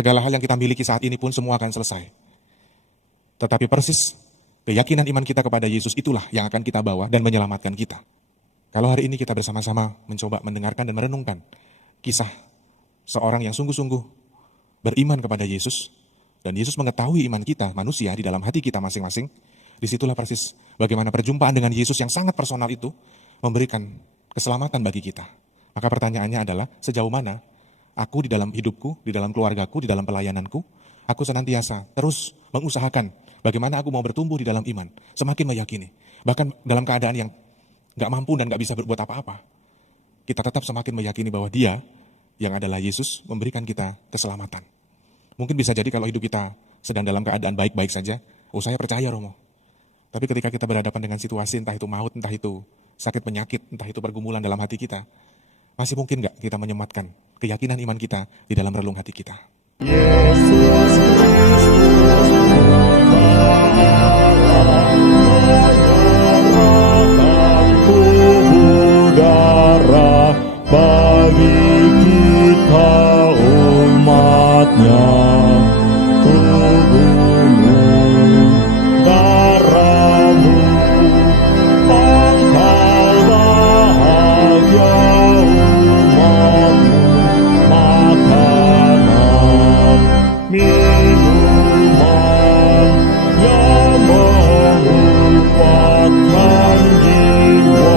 Segala hal yang kita miliki saat ini pun semua akan selesai. Tetapi persis keyakinan iman kita kepada Yesus itulah yang akan kita bawa dan menyelamatkan kita. Kalau hari ini kita bersama-sama mencoba mendengarkan dan merenungkan kisah seorang yang sungguh-sungguh beriman kepada Yesus, dan Yesus mengetahui iman kita manusia di dalam hati kita masing-masing, disitulah persis bagaimana perjumpaan dengan Yesus yang sangat personal itu memberikan keselamatan bagi kita. Maka pertanyaannya adalah, sejauh mana aku di dalam hidupku, di dalam keluargaku, di dalam pelayananku, aku senantiasa terus mengusahakan bagaimana aku mau bertumbuh di dalam iman, semakin meyakini. Bahkan dalam keadaan yang gak mampu dan gak bisa berbuat apa-apa, kita tetap semakin meyakini bahwa Dia yang adalah Yesus memberikan kita keselamatan. Mungkin bisa jadi kalau hidup kita sedang dalam keadaan baik-baik saja, saya percaya Romo. Tapi ketika kita berhadapan dengan situasi, entah itu maut, entah itu sakit penyakit, entah itu pergumulan dalam hati kita, masih mungkin gak kita menyematkan keyakinan iman kita di dalam relung hati kita? Yesus Kristus menyerahkan tubuh darah bagi kita umat-Nya. Tubuhmu, darahmu, pangkal bahagia umat-Mu, makanan, minuman yang menguatkan jiwa.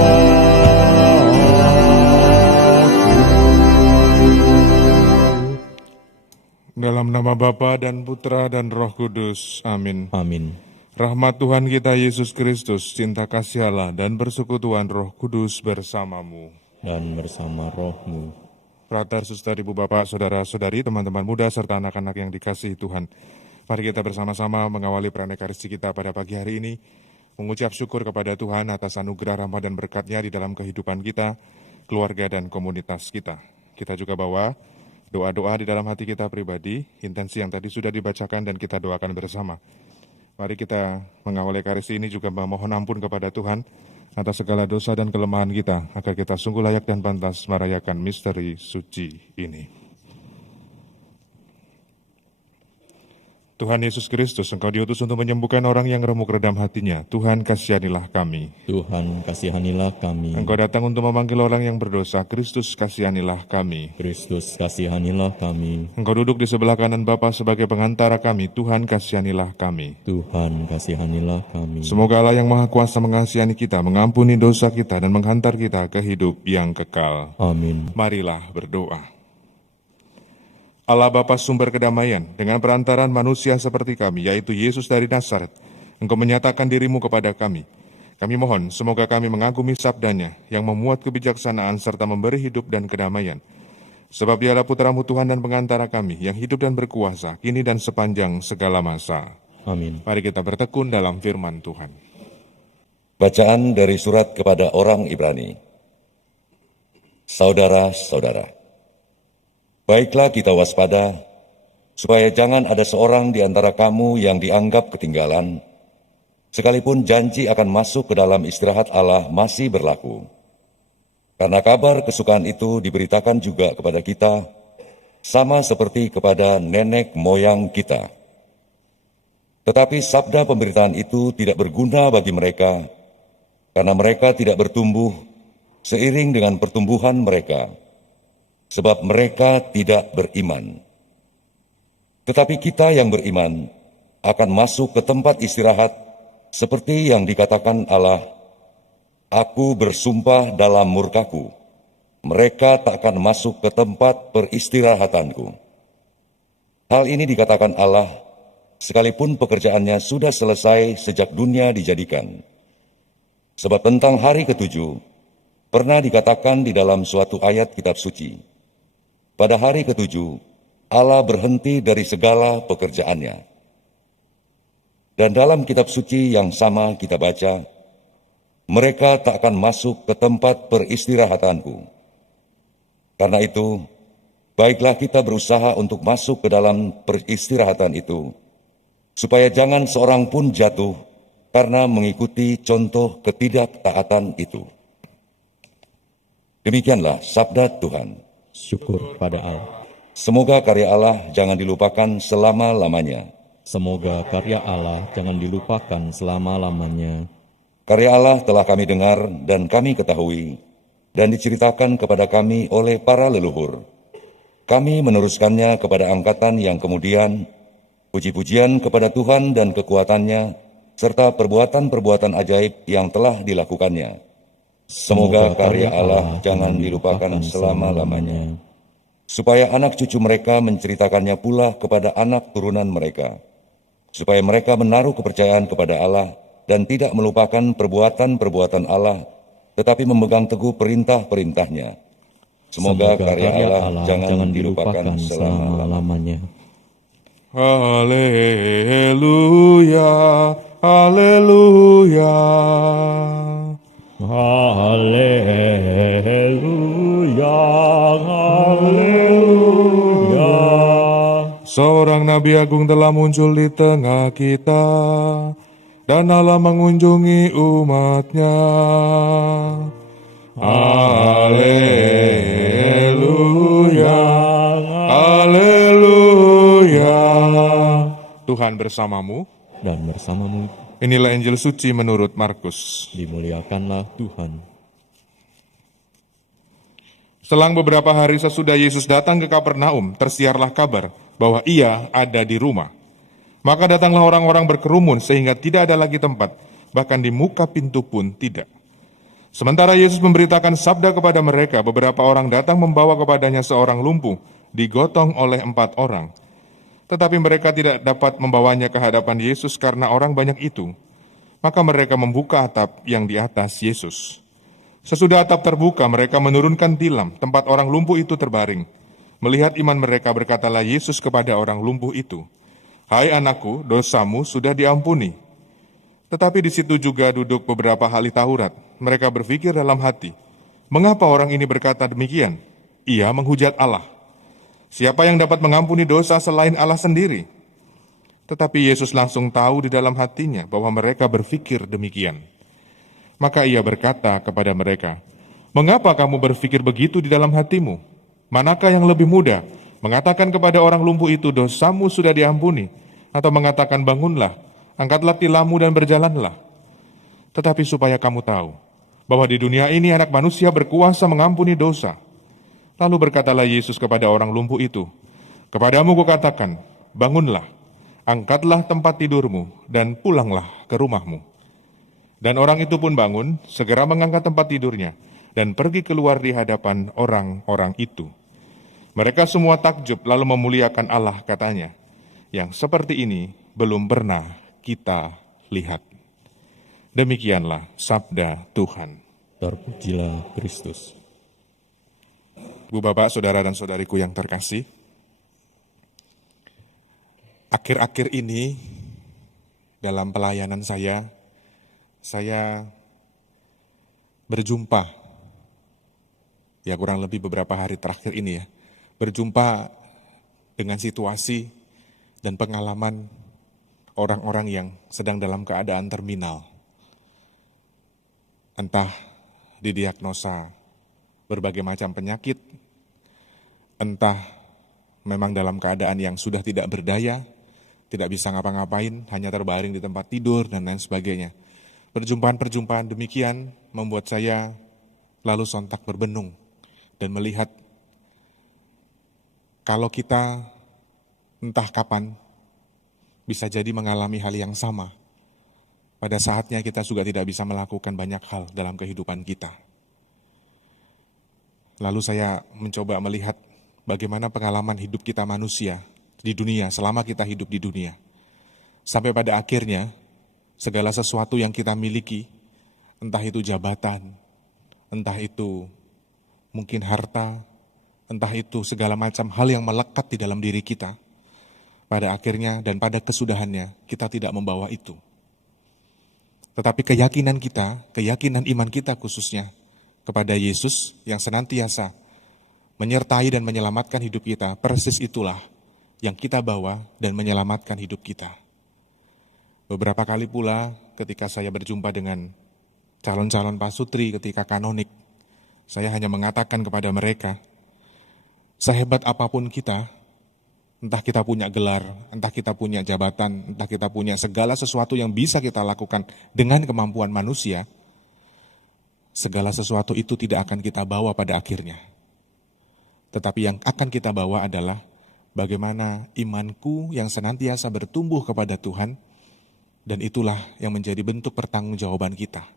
Dalam nama Bapa dan Putra dan Roh Kudus. Amin. Amin. Rahmat Tuhan kita Yesus Kristus, cinta kasih Allah, dan persekutuan Roh Kudus bersamamu. Dan bersama rohmu. Frater, suster, ibu, bapak, saudara-saudari, teman-teman muda, serta anak-anak yang dikasihi Tuhan. Mari kita bersama-sama mengawali pranekaristi kita pada pagi hari ini, mengucap syukur kepada Tuhan atas anugerah rahmat dan berkat-Nya di dalam kehidupan kita, keluarga dan komunitas kita. Kita juga bawa doa-doa di dalam hati kita pribadi, intensi yang tadi sudah dibacakan dan kita doakan bersama. Mari kita mengawali ekaristi ini juga memohon ampun kepada Tuhan atas segala dosa dan kelemahan kita, agar kita sungguh layak dan pantas merayakan misteri suci ini. Tuhan Yesus Kristus, Engkau diutus untuk menyembuhkan orang yang remuk redam hatinya. Tuhan, kasihanilah kami. Tuhan, kasihanilah kami. Engkau datang untuk memanggil orang yang berdosa. Kristus, kasihanilah kami. Kristus, kasihanilah kami. Engkau duduk di sebelah kanan Bapa sebagai pengantara kami. Tuhan, kasihanilah kami. Tuhan, kasihanilah kami. Semoga Allah yang Maha Kuasa mengasihani kita, mengampuni dosa kita, dan menghantar kita ke hidup yang kekal. Amin. Marilah berdoa. Allah Bapa sumber kedamaian, dengan perantaraan manusia seperti kami, yaitu Yesus dari Nazaret, Engkau menyatakan diri-Mu kepada kami. Kami mohon, semoga kami mengagumi sabda-Nya, yang memuat kebijaksanaan serta memberi hidup dan kedamaian. Sebab Dialah Putra-Mu Tuhan dan pengantara kami, yang hidup dan berkuasa, kini dan sepanjang segala masa. Amin. Mari kita bertekun dalam firman Tuhan. Bacaan dari surat kepada orang Ibrani. Saudara-saudara, baiklah kita waspada, supaya jangan ada seorang di antara kamu yang dianggap ketinggalan, sekalipun janji akan masuk ke dalam istirahat Allah masih berlaku. Karena kabar kesukaan itu diberitakan juga kepada kita, sama seperti kepada nenek moyang kita. Tetapi sabda pemberitaan itu tidak berguna bagi mereka, karena mereka tidak bertumbuh seiring dengan pertumbuhan mereka, sebab mereka tidak beriman. Tetapi kita yang beriman akan masuk ke tempat istirahat seperti yang dikatakan Allah, Aku bersumpah dalam murkaku, mereka tak akan masuk ke tempat peristirahatanku. Hal ini dikatakan Allah, sekalipun pekerjaannya sudah selesai sejak dunia dijadikan. Sebab tentang hari ketujuh, pernah dikatakan di dalam suatu ayat kitab suci, pada hari ketujuh, Allah berhenti dari segala pekerjaannya. Dan dalam kitab suci yang sama kita baca, mereka tak akan masuk ke tempat peristirahatanku. Karena itu, baiklah kita berusaha untuk masuk ke dalam peristirahatan itu, supaya jangan seorang pun jatuh karena mengikuti contoh ketidaktaatan itu. Demikianlah sabda Tuhan. Syukur pada Allah. Semoga karya Allah jangan dilupakan selama-lamanya. Semoga karya Allah jangan dilupakan selama-lamanya. Karya Allah telah kami dengar dan kami ketahui, dan diceritakan kepada kami oleh para leluhur. Kami meneruskannya kepada angkatan yang kemudian, puji-pujian kepada Tuhan dan kekuatannya, serta perbuatan-perbuatan ajaib yang telah dilakukannya. Semoga karya Allah jangan dilupakan selama-lamanya, supaya anak cucu mereka menceritakannya pula kepada anak turunan mereka, supaya mereka menaruh kepercayaan kepada Allah dan tidak melupakan perbuatan-perbuatan Allah, tetapi memegang teguh perintah-perintahnya. Semoga karya Allah jangan dilupakan selama-lamanya. Haleluya, haleluya. Haleluya, haleluya. Seorang Nabi Agung telah muncul di tengah kita, dan Allah mengunjungi umatnya. Haleluya, haleluya. Tuhan bersamamu. Dan bersamamu Inilah Injil suci menurut Markus. dimuliakanlah Tuhan. Selang beberapa hari sesudah Yesus datang ke Kapernaum, tersiarlah kabar bahwa ia ada di rumah. Maka datanglah orang-orang berkerumun sehingga tidak ada lagi tempat, bahkan di muka pintu pun tidak. Sementara Yesus memberitakan sabda kepada mereka, beberapa orang datang membawa kepadanya seorang lumpuh, digotong oleh 4 orang. Tetapi mereka tidak dapat membawanya ke hadapan Yesus karena orang banyak itu. Maka mereka membuka atap yang di atas Yesus. Sesudah atap terbuka, mereka menurunkan tilam, tempat orang lumpuh itu terbaring. Melihat iman mereka, berkatalah Yesus kepada orang lumpuh itu, "Hai anakku, dosamu sudah diampuni." Tetapi di situ juga duduk beberapa ahli Taurat. Mereka berpikir dalam hati, "Mengapa orang ini berkata demikian? Ia menghujat Allah. Siapa yang dapat mengampuni dosa selain Allah sendiri?" Tetapi Yesus langsung tahu di dalam hatinya bahwa mereka berpikir demikian. Maka ia berkata kepada mereka, "Mengapa kamu berpikir begitu di dalam hatimu? Manakah yang lebih mudah, mengatakan kepada orang lumpuh itu, dosamu sudah diampuni, atau mengatakan, bangunlah, angkatlah tilammu dan berjalanlah? Tetapi supaya kamu tahu bahwa di dunia ini anak manusia berkuasa mengampuni dosa." Lalu berkatalah Yesus kepada orang lumpuh itu, "Kepadamu kukatakan, bangunlah, angkatlah tempat tidurmu, dan pulanglah ke rumahmu." Dan orang itu pun bangun, segera mengangkat tempat tidurnya, dan pergi keluar di hadapan orang-orang itu. Mereka semua takjub lalu memuliakan Allah, katanya, "Yang seperti ini belum pernah kita lihat." Demikianlah sabda Tuhan. Terpujilah Kristus. Bu Bapak, Saudara dan Saudariku yang terkasih, akhir-akhir ini dalam pelayanan saya berjumpa, ya kurang lebih beberapa hari terakhir ini ya, berjumpa dengan situasi dan pengalaman orang-orang yang sedang dalam keadaan terminal. Entah didiagnosa berbagai macam penyakit, entah memang dalam keadaan yang sudah tidak berdaya, tidak bisa ngapa-ngapain, hanya terbaring di tempat tidur dan lain sebagainya. Perjumpaan-perjumpaan demikian membuat saya lalu sontak berbenung dan melihat kalau kita entah kapan bisa jadi mengalami hal yang sama. Pada saatnya kita juga tidak bisa melakukan banyak hal dalam kehidupan kita. Lalu saya mencoba melihat bagaimana pengalaman hidup kita manusia di dunia selama kita hidup di dunia. Sampai pada akhirnya segala sesuatu yang kita miliki, entah itu jabatan, entah itu mungkin harta, entah itu segala macam hal yang melekat di dalam diri kita, pada akhirnya dan pada kesudahannya kita tidak membawa itu. Tetapi keyakinan kita, keyakinan iman kita khususnya kepada Yesus yang senantiasa menyertai dan menyelamatkan hidup kita, persis itulah yang kita bawa dan menyelamatkan hidup kita. Beberapa kali pula ketika saya berjumpa dengan calon-calon pasutri ketika kanonik, saya hanya mengatakan kepada mereka, sehebat apapun kita, entah kita punya gelar, entah kita punya jabatan, entah kita punya segala sesuatu yang bisa kita lakukan dengan kemampuan manusia, segala sesuatu itu tidak akan kita bawa pada akhirnya. Tetapi yang akan kita bawa adalah bagaimana imanku yang senantiasa bertumbuh kepada Tuhan, dan itulah yang menjadi bentuk pertanggungjawaban kita.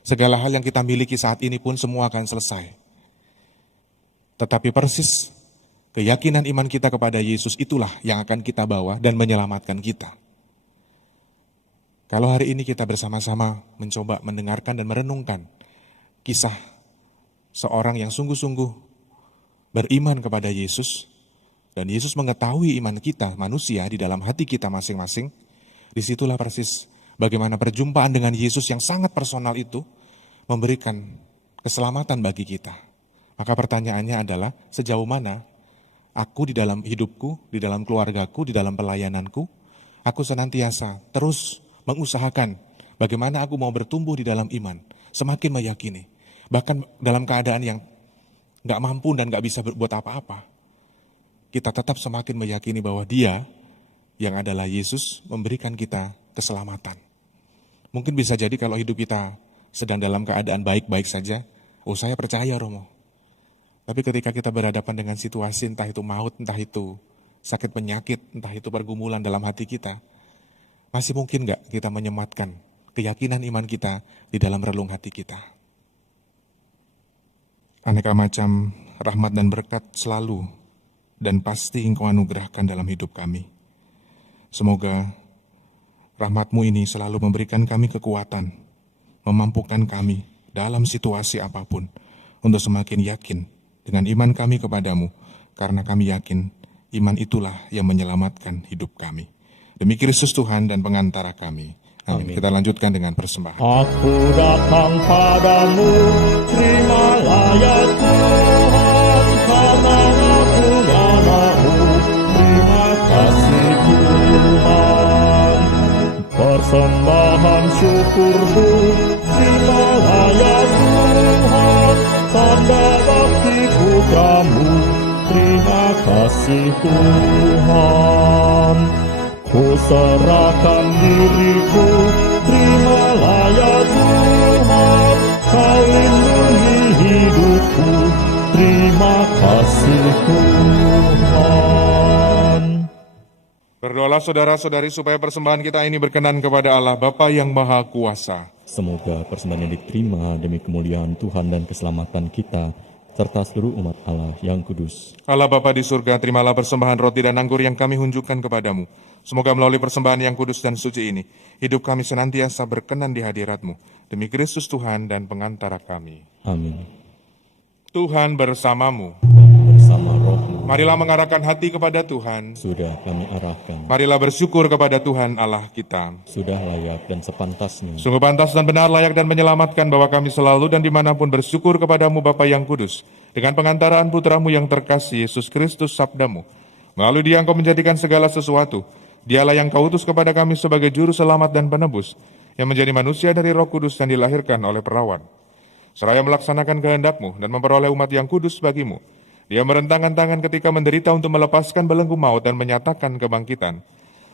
Segala hal yang kita miliki saat ini pun semua akan selesai. Tetapi persis keyakinan iman kita kepada Yesus itulah yang akan kita bawa dan menyelamatkan kita. Kalau hari ini kita bersama-sama mencoba mendengarkan dan merenungkan kisah seorang yang sungguh-sungguh beriman kepada Yesus, dan Yesus mengetahui iman kita manusia di dalam hati kita masing-masing, disitulah persis bagaimana perjumpaan dengan Yesus yang sangat personal itu memberikan keselamatan bagi kita. Maka pertanyaannya adalah, sejauh mana aku di dalam hidupku, di dalam keluargaku, di dalam pelayananku, aku senantiasa terus mengusahakan bagaimana aku mau bertumbuh di dalam iman, semakin meyakini. Bahkan dalam keadaan yang gak mampu dan gak bisa berbuat apa-apa, kita tetap semakin meyakini bahwa Dia yang adalah Yesus memberikan kita keselamatan. Mungkin bisa jadi kalau hidup kita sedang dalam keadaan baik-baik saja, oh saya percaya Romo. Tapi ketika kita berhadapan dengan situasi, entah itu maut, entah itu sakit penyakit, entah itu pergumulan dalam hati kita, masih mungkin gak kita menyematkan keyakinan iman kita di dalam relung hati kita? Aneka macam rahmat dan berkat selalu dan pasti Engkau anugerahkan dalam hidup kami. Semoga rahmat-Mu ini selalu memberikan kami kekuatan, memampukan kami dalam situasi apapun untuk semakin yakin dengan iman kami kepadamu, karena kami yakin iman itulah yang menyelamatkan hidup kami. Demi Kristus Tuhan dan pengantara kami. Amin. Kita lanjutkan dengan persembahan. Aku datang padamu, terimalah ya Tuhan, karena aku namamu, terima kasih Tuhan. Persembahan syukurku, terimalah ya Tuhan, tanda bakti putramu, terima kasih Tuhan. Ku serahkan diriku, terimalah ya Tuhan, Kau lindungi hidupku, terima kasih Tuhan. Berdoalah saudara-saudari supaya persembahan kita ini berkenan kepada Allah Bapa yang Maha Kuasa. Semoga persembahan yang diterima demi kemuliaan Tuhan dan keselamatan kita, serta seluruh umat Allah yang kudus. Allah Bapa di surga, terimalah persembahan roti dan anggur yang kami hunjukkan kepadamu. Semoga melalui persembahan yang kudus dan suci ini, hidup kami senantiasa berkenan di hadirat-Mu. Demi Kristus Tuhan dan pengantara kami. Amin. Tuhan bersamamu. Bersama rohmu, Marilah mengarahkan hati kepada Tuhan. sudah kami arahkan. Marilah bersyukur kepada Tuhan Allah kita. Sudah layak dan sepantasnya. Sungguh pantas dan benar, layak dan menyelamatkan bahwa kami selalu dan dimanapun bersyukur kepadamu Bapa yang kudus, dengan pengantaraan putramu yang terkasih Yesus Kristus sabdamu. Melalui Dia Engkau menjadikan segala sesuatu. Dialah yang Kau utus kepada kami sebagai juru selamat dan penebus, yang menjadi manusia dari Roh Kudus dan dilahirkan oleh perawan. Seraya melaksanakan kehendak-Mu dan memperoleh umat yang kudus bagimu, Dia merentangkan tangan ketika menderita untuk melepaskan belenggu maut dan menyatakan kebangkitan.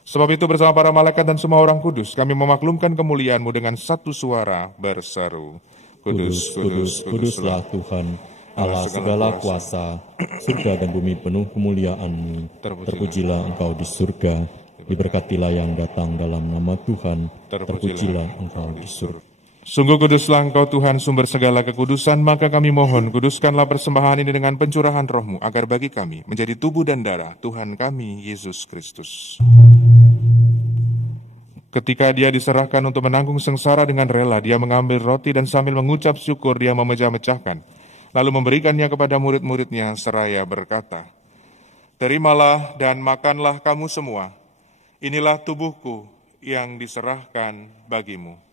Sebab itu bersama para malaikat dan semua orang kudus, kami memaklumkan kemuliaan-Mu dengan satu suara berseru. Kudus, kudus, kuduslah Tuhan, Allah segala kuasa, surga dan bumi penuh kemuliaan-Mu. Terpujilah Engkau di surga, diberkatilah yang datang dalam nama Tuhan, terpujilah Engkau di surga. Sungguh kuduslah Engkau Tuhan, sumber segala kekudusan, maka kami mohon, kuduskanlah persembahan ini dengan pencurahan Roh-Mu, agar bagi kami menjadi tubuh dan darah Tuhan kami, Yesus Kristus. Ketika Dia diserahkan untuk menanggung sengsara dengan rela, Dia mengambil roti dan sambil mengucap syukur, Dia memecah-mecahkan, lalu memberikannya kepada murid-muridnya seraya berkata, "Terimalah dan makanlah kamu semua, inilah tubuhku yang diserahkan bagimu."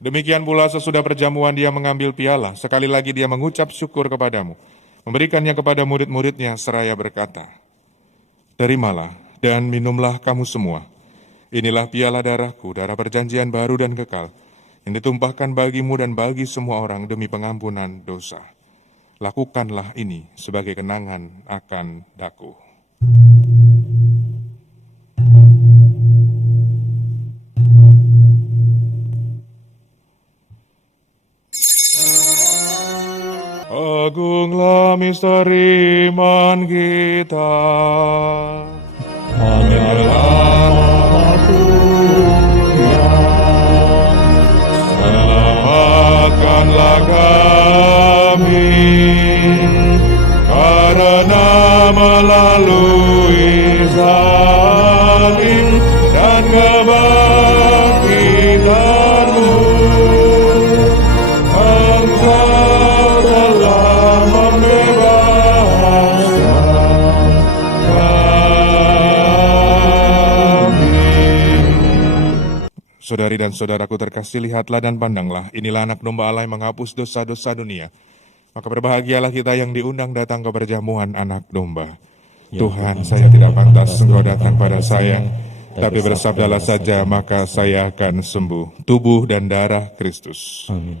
Demikian pula sesudah perjamuan Dia mengambil piala, sekali lagi Dia mengucap syukur kepadamu, memberikannya kepada murid-muridnya seraya berkata, "Terimalah dan minumlah kamu semua. Inilah piala darahku, darah perjanjian baru dan kekal, yang ditumpahkan bagimu dan bagi semua orang demi pengampunan dosa. Lakukanlah ini sebagai kenangan akan daku. Agunglah misteri iman kita. Hanyalah Tuhan, Selamatkanlah kami, karena melalui salib dan kebangkitan-Mu, Engkau telah membebaskan kami. Saudari dan saudaraku terkasih, lihatlah dan pandanglah, inilah anak domba Allah yang menghapus dosa-dosa dunia. Maka berbahagialah kita yang diundang datang ke perjamuan anak domba. Tuhan, saya tidak pantas Engkau datang pada saya, tapi bersabdalah saja, maka saya akan sembuh. Tubuh dan darah Kristus. Amin.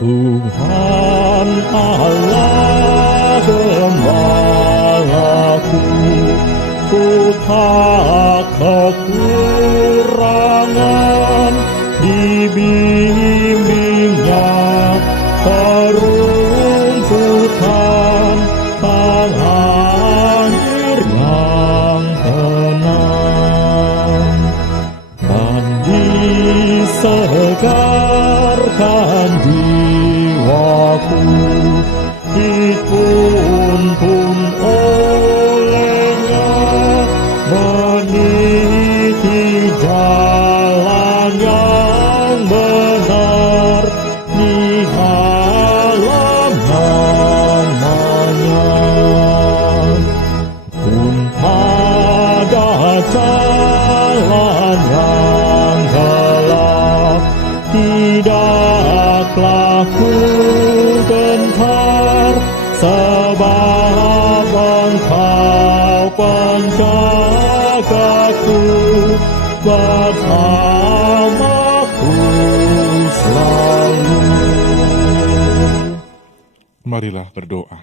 Tuhan Allah gembalaku, ku tak kekurangan, dibimbingnya kerumputan tanah yang tenang, dan disegarkan jiwaku, dituntun olehnya, meniti jalan yang benar, di dalam namanya. Pun pada jalan yang gelap, tidaklah ku gentar, sebab Engkau penjagaku, bersamaku selalu. Marilah berdoa.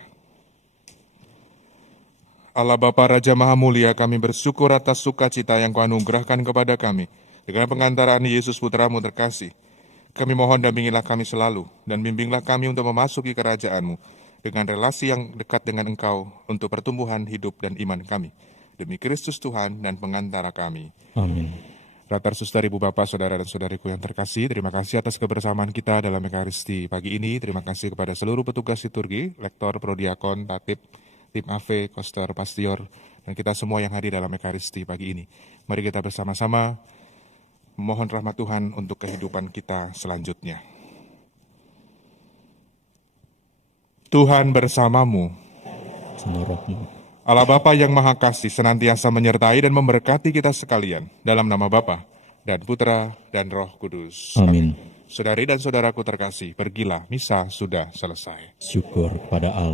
Allah Bapa Raja Maha Mulia, kami bersyukur atas sukacita yang Kau anugerahkan kepada kami dengan pengantaraan Yesus Putramu terkasih. Kami mohon dampingilah kami selalu, dan bimbinglah kami untuk memasuki kerajaan-Mu dengan relasi yang dekat dengan Engkau untuk pertumbuhan hidup dan iman kami. Demi Kristus Tuhan dan pengantara kami. Amin. Ratar Suster, Ibu Bapak, Saudara dan Saudariku yang terkasih, terima kasih atas kebersamaan kita dalam Ekaristi pagi ini. Terima kasih kepada seluruh petugas liturgi, lektor, prodiakon, tatip, tim AV, koster, pastor, dan kita semua yang hadir dalam Ekaristi pagi ini. Mari kita bersama-sama memohon rahmat Tuhan untuk kehidupan kita selanjutnya. Tuhan bersamamu. Sama rohmu. Allah Bapa yang Maha Kasih senantiasa menyertai dan memberkati kita sekalian. Dalam nama Bapa dan Putra dan Roh Kudus. Amin. Saudari dan saudaraku terkasih, pergilah, misa sudah selesai. Syukur pada Allah.